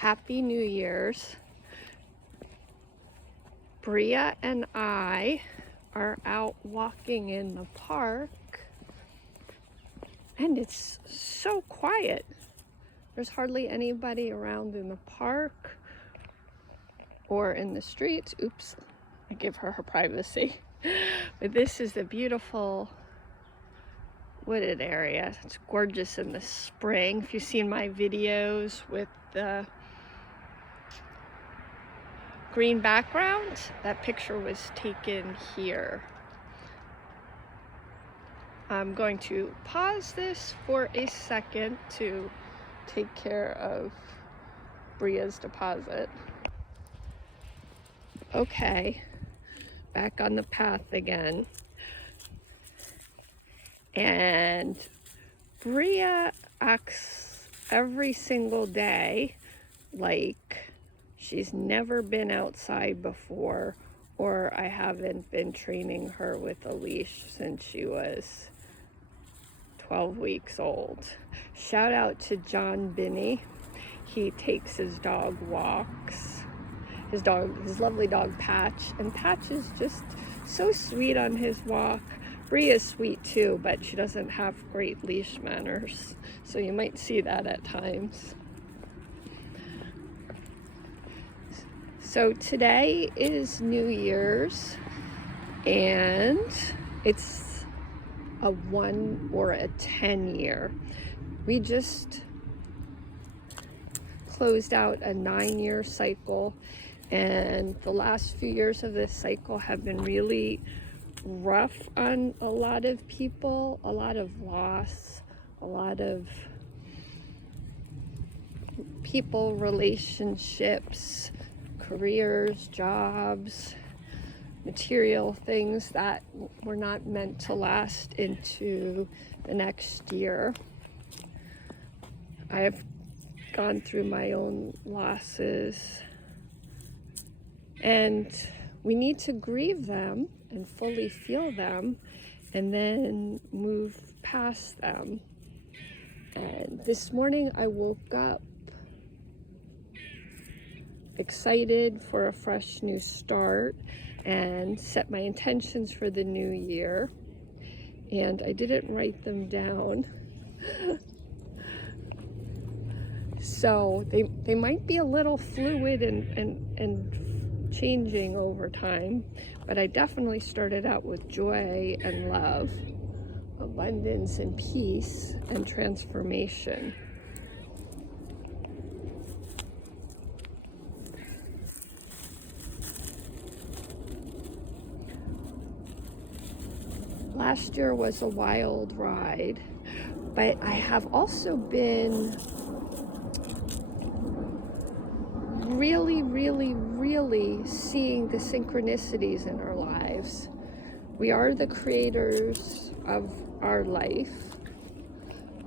Happy New Year's. Bria and I are out walking in the park and it's so quiet. There's hardly anybody around in the park or in the streets. Oops, I give her her privacy. But this is the beautiful wooded area. It's gorgeous in the spring. If you've seen my videos with the green background, that picture was taken here. I'm going to pause this for a second to take care of Bria's deposit. Okay, back on the path again. And Bria acts every single day like she's never been outside before, or I haven't been training her with a leash since she was 12 weeks old. Shout out to John Binney. He takes his dog walks. His lovely dog Patch, and Patch is just so sweet on his walk. Bria's sweet too, but she doesn't have great leash manners, so you might see that at times. So today is New Year's, and it's a 1 or a 10 year. We just closed out a 9-year cycle, and the last few years of this cycle have been really rough on a lot of people, a lot of loss, a lot of people, relationships, careers, jobs, material things that were not meant to last into the next year. I have gone through my own losses, and we need to grieve them and fully feel them and then move past them. And this morning I woke up excited for a fresh new start and set my intentions for the new year, and I didn't write them down. So they might be a little fluid and changing over time, but I definitely started out with joy and love, abundance and peace and transformation. Last year was a wild ride, but I have also been really seeing the synchronicities in our lives. We are the creators of our life.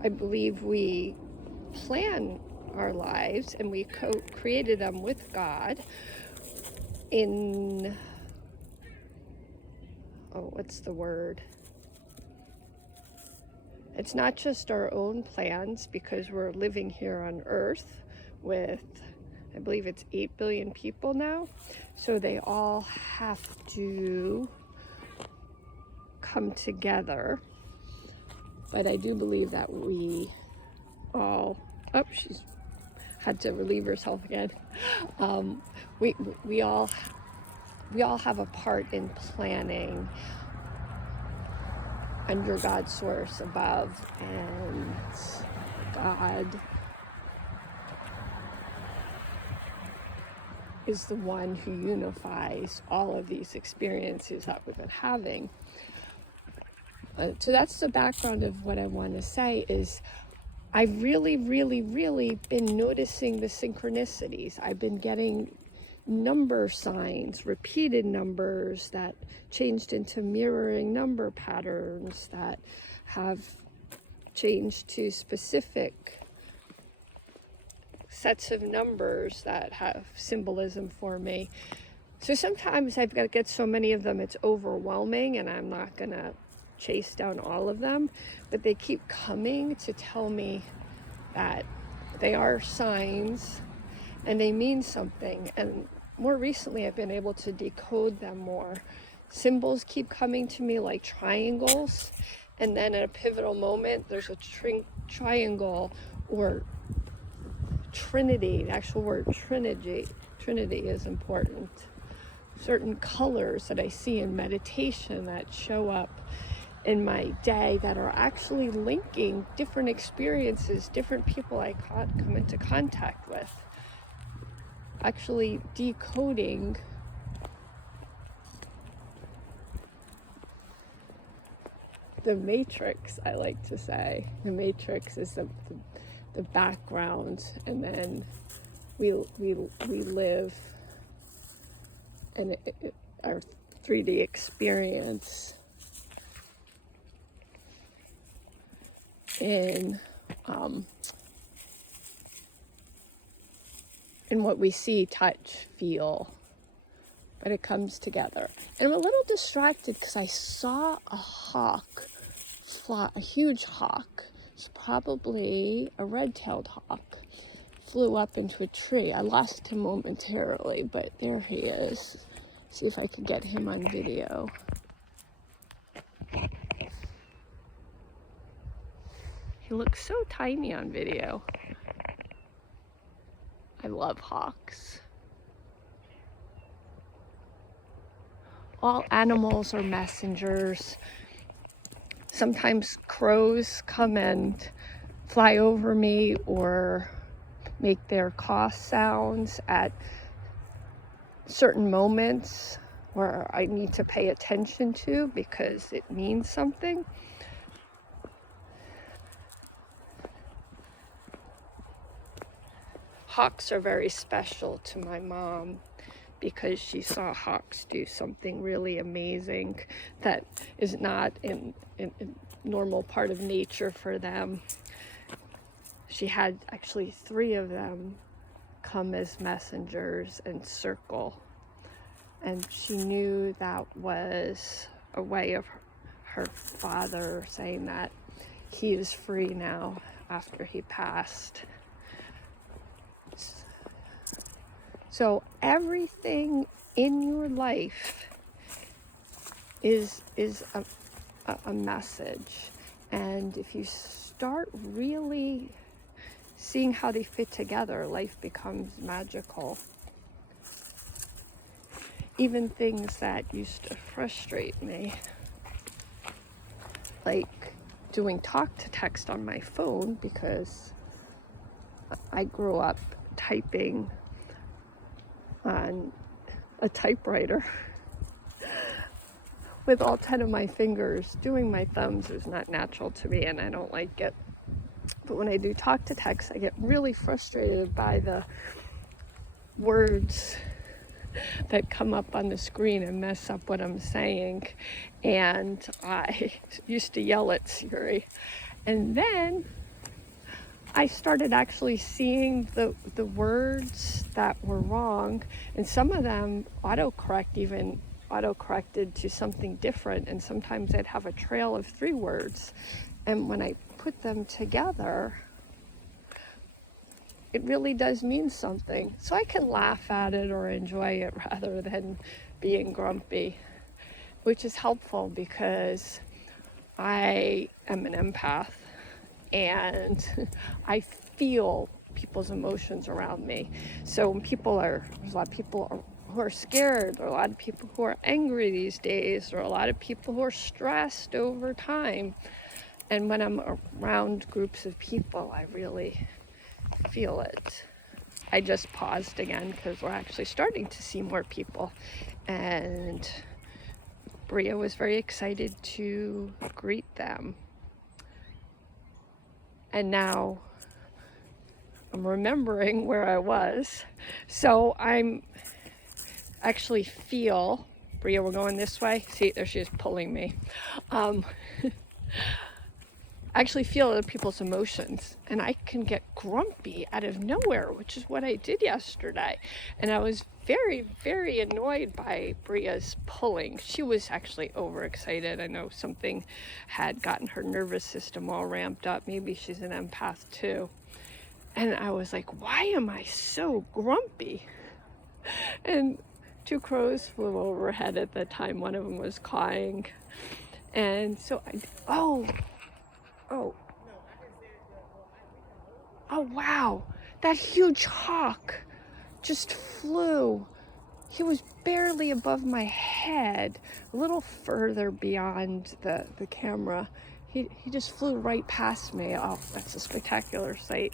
I believe we plan our lives and we created them with God in, what's the word? It's not just our own plans, because we're living here on Earth with, I believe it's 8 billion people now. So they all have to come together. But I do believe that we all, she's had to relieve herself again. We all have a part in planning under God's source above, and God is the one who unifies all of these experiences that we've been having. So that's the background of what I want to say is I've really been noticing the synchronicities. I've been getting number signs, repeated numbers that changed into mirroring number patterns that have changed to specific sets of numbers that have symbolism for me. So sometimes I've got to get so many of them, it's overwhelming, and I'm not gonna chase down all of them, but they keep coming to tell me that they are signs and they mean something. And more recently, I've been able to decode them more. Symbols keep coming to me like triangles, and then at a pivotal moment, there's a triangle or Trinity. The actual word Trinity is important. Certain colors that I see in meditation that show up in my day that are actually linking different experiences, different people I come into contact with, actually decoding the matrix. I like to say the matrix is the background, and then we live in our 3D experience in what we see, touch, feel, but it comes together. And I'm a little distracted because I saw a hawk fly, a huge hawk. It's probably a red-tailed hawk. Flew up into a tree. I lost him momentarily, but there he is. See if I can get him on video. He looks so tiny on video. I love hawks. All animals are messengers. Sometimes crows come and fly over me or make their caw sounds at certain moments where I need to pay attention to because it means something. Hawks are very special to my mom because she saw hawks do something really amazing that is not in normal part of nature for them. She had actually 3 of them come as messengers and circle. And she knew that was a way of her father saying that he is free now after he passed. So everything in your life is a message. And if you start really seeing how they fit together, life becomes magical. Even things that used to frustrate me, like doing talk to text on my phone, because I grew up typing on a typewriter with all 10 of my fingers. Doing my thumbs is not natural to me and I don't like it. But when I do talk to text, I get really frustrated by the words that come up on the screen and mess up what I'm saying. And I used to yell at Siri. And then I started actually seeing the words that were wrong, and some of them autocorrected to something different, and sometimes I'd have a trail of 3 words. And when I put them together, it really does mean something. So I can laugh at it or enjoy it rather than being grumpy, which is helpful because I am an empath and I feel people's emotions around me. So when there's a lot of people who are scared, or a lot of people who are angry these days, or a lot of people who are stressed over time. And when I'm around groups of people, I really feel it. I just paused again because we're actually starting to see more people. And Bria was very excited to greet them. And now I'm remembering where I was. So I'm actually feel, Bria, we're going this way. See, there she is pulling me. I actually feel other people's emotions, and I can get grumpy out of nowhere, which is what I did yesterday. And I was very, very annoyed by Bria's pulling. She was actually overexcited. I know something had gotten her nervous system all ramped up. Maybe she's an empath too. And I was like, why am I so grumpy? And two crows flew overhead at the time. One of them was cawing. And so oh, oh, oh, wow. That huge hawk just flew. He was barely above my head, a little further beyond the camera. He just flew right past me. Oh, that's a spectacular sight.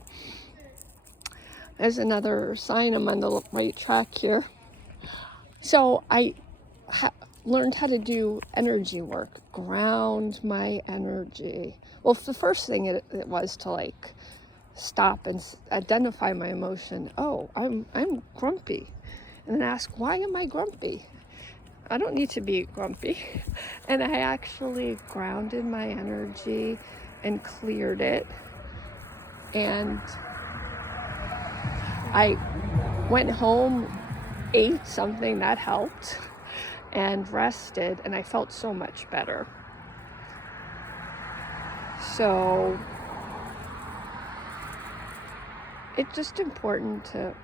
There's another sign I'm on the right track here. So I learned how to do energy work, ground my energy. Well, the first thing it was to like stop and identify my emotion. Oh, I'm grumpy. And then ask, why am I grumpy? I don't need to be grumpy. And I actually grounded my energy and cleared it. And I went home, ate something that helped, and rested, and I felt so much better. So it's just important to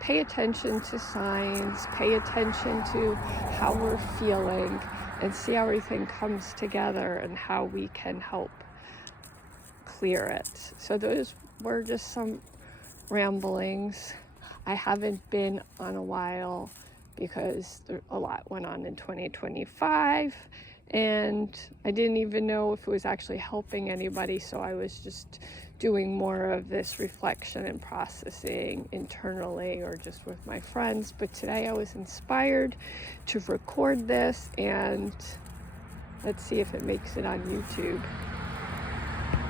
pay attention to signs, pay attention to how we're feeling, and see how everything comes together and how we can help clear it. So those were just some ramblings. I haven't been on a while because a lot went on in 2025, and I didn't even know if it was actually helping anybody, so I was just doing more of this reflection and processing internally or just with my friends. But today I was inspired to record this, and let's see if it makes it on YouTube.